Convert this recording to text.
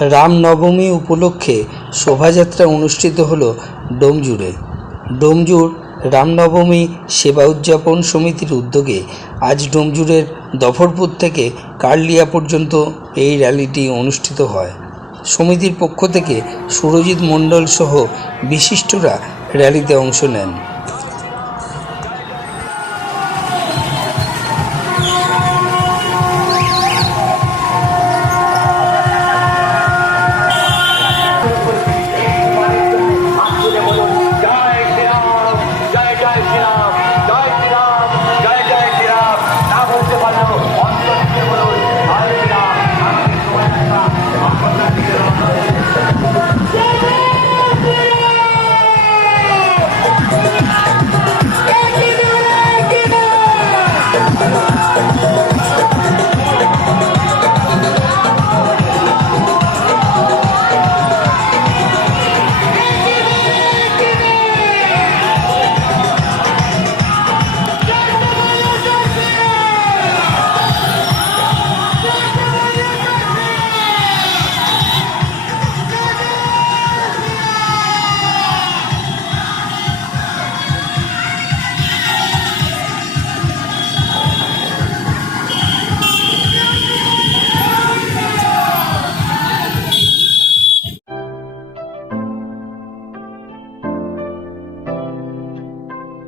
রামনবমী উপলক্ষে শোভাযাত্রা অনুষ্ঠিত হল ডোমজুড়ে। ডোমজুড় রামনবমী সেবা উদযাপন সমিতির উদ্যোগে আজ ডোমজুড়ের দফরপুর থেকে কারলিয়া পর্যন্ত এই র্যালিটি অনুষ্ঠিত হয়। সমিতির পক্ষ থেকে সুরজিৎ মণ্ডল সহ বিশিষ্টরা র্যালিতে অংশ নেন।